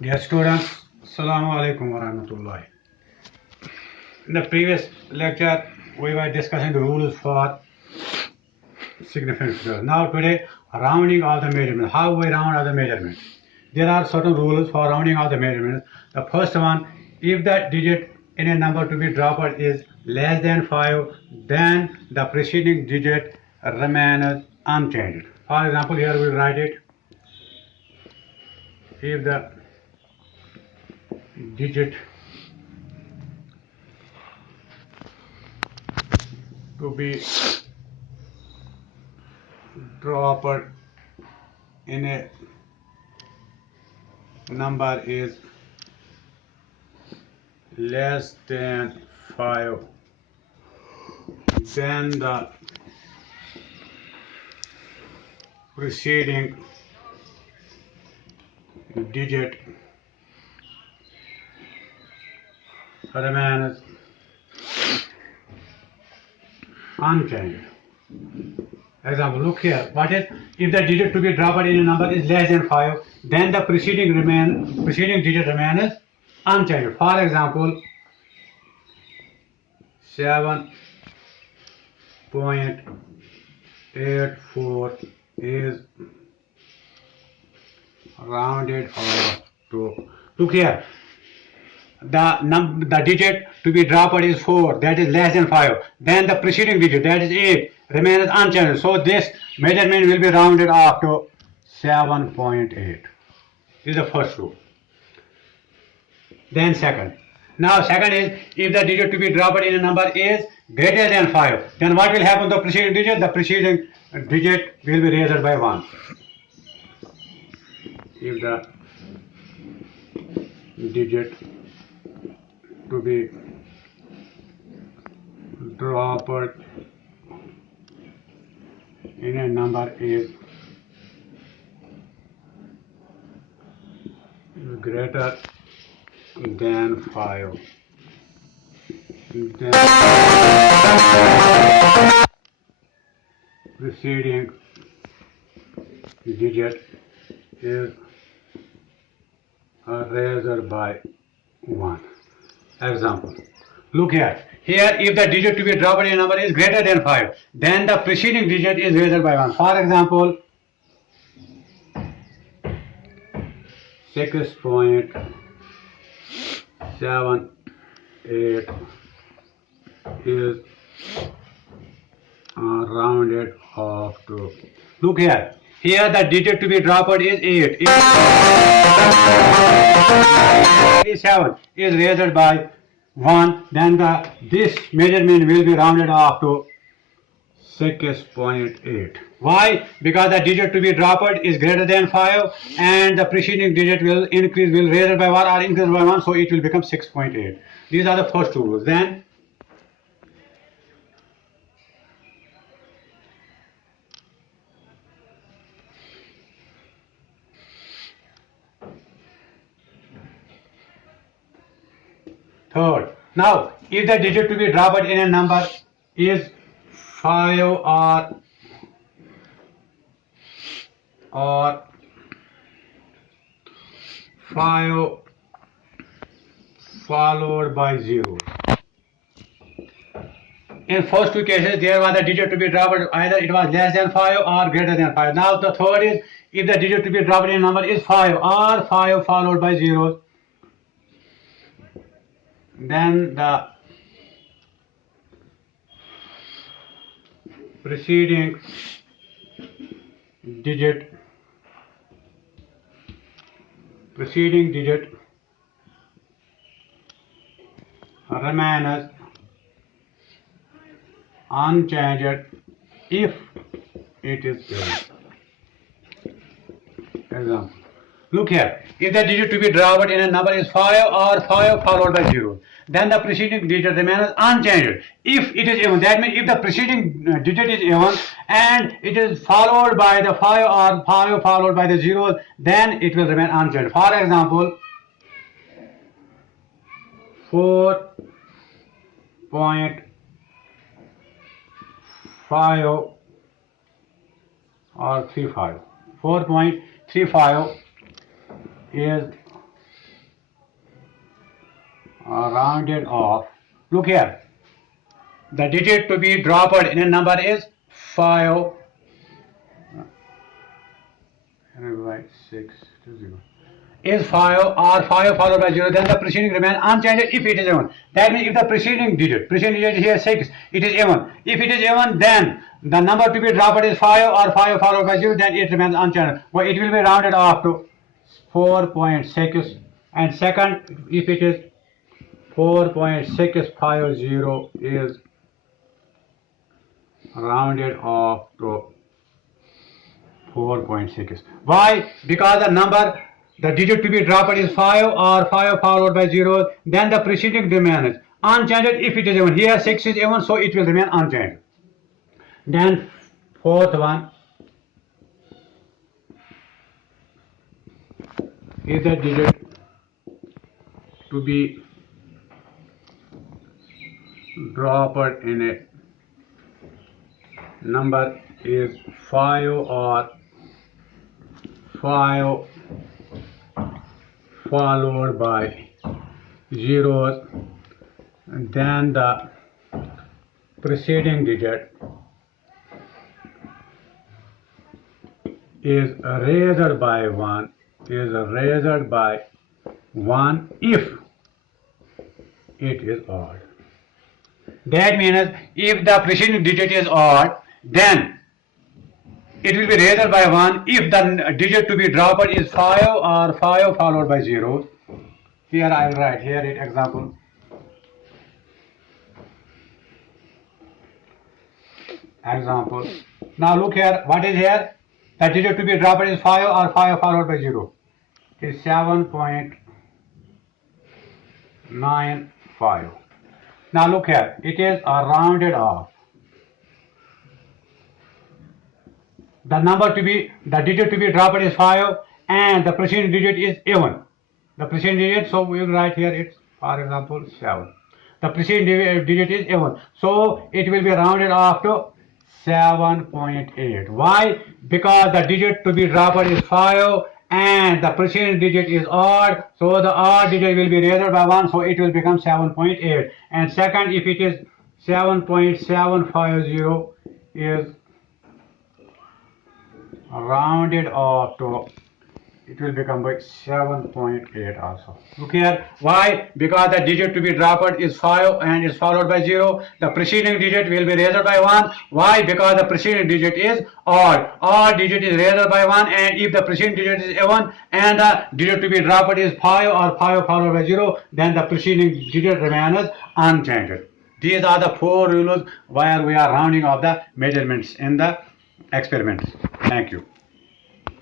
Dear students, Assalamu alaikum wa rahmatullahi. In the previous lecture, we were discussing the rules for significant figures. Now today, rounding all the measurements. How we round all the measurements? There are certain rules for rounding all the measurements. The first one, if the digit in a number to be dropped is less than 5, then the preceding digit remains unchanged. For example, here we write it. If the digit to be dropped in a number is less than 5, then the preceding digit remains unchanged. Example, look here. What is if the digit to be dropped in a number is less than 5, then the preceding digit remains unchanged. For example, 7.84 is rounded off to. Look here. The digit to be dropped is 4, that is less than 5. Then the preceding digit, that is 8, remains unchanged. So this measurement will be rounded off to 7.8. This is the first rule. Then second. Now second is if the digit to be dropped in a number is greater than 5, then what will happen to the preceding digit? The preceding digit will be raised by 1. If the digit to be dropped in a number is greater than 5, then preceding digit is raised by 1. Example, look here. Here, if the digit to be dropped in a number is greater than 5, then the preceding digit is raised by 1. For example, 6.78 is rounded off to. Look here. Here the digit to be dropped is 8. If 7 is raised by 1, then this measurement will be rounded off to 6.8. Why? Because the digit to be dropped is greater than 5 and the preceding digit will raise by 1 or increase by 1, so it will become 6.8. These are the first two rules. Then third. Now, if the digit to be dropped in a number is 5 or 5 followed by 0. In first two cases, there was a digit to be dropped, either it was less than 5 or greater than 5. Now the third is if the digit to be dropped in a number is 5 or 5 followed by 0, then the preceding digit remains unchanged if it is given. Example. Look here. If the digit to be dropped in a number is 5 or 5 followed by 0, then the preceding digit remains unchanged. If it is even, that means if the preceding digit is even and it is followed by the 5 or 5 followed by the 0, then it will remain unchanged. For example, 4.5 or 35. 4.35 is rounded off. Look here. The digit to be dropped in a number is 5. 6 to 0. Is 5 or 5 followed by 0, then the preceding remains unchanged if it is even. That means if the preceding digit here 6, it is even. If it is even, then the number to be dropped is 5 or 5 followed by 0, then it remains unchanged. Well, it will be rounded off to 4.6. And second, if it is 4.650 is rounded off to 4.6. Why? Because the digit to be dropped is 5 or 5 followed by 0, then the preceding remains unchanged if it is even. Here 6 is even, so it will remain unchanged. Then fourth one is the digit to be dropped in a number is 5 or 5 followed by 0, then the preceding digit is raised by 1 if it is odd. That means if the preceding digit is odd, then it will be raised by 1 if the digit to be dropped is 5 or 5 followed by 0. Here I will write here it example. Now look here, what is here? The digit to be dropped is 5 or 5 followed by 0. It is 7.95. Now look here, it is rounded off. The digit to be dropped is 5 and the preceding digit is even. The preceding digit, so we will write here it's, for example, 7. The preceding digit is even, so it will be rounded off to 7.8. Why? Because the digit to be dropped is 5 and the preceding digit is odd, so the odd digit will be raised by 1, so it will become 7.8. And second, if it is 7.750 is rounded off to, it will become by 7.8 also. Look here, why? Because the digit to be dropped is 5 and is followed by 0. The preceding digit will be raised by 1. Why? Because the preceding digit is odd. Odd digit is raised by 1, and if the preceding digit is even and the digit to be dropped is 5 or 5 followed by 0, then the preceding digit remains unchanged. These are the 4 rules where we are rounding off the measurements in the experiments. Thank you.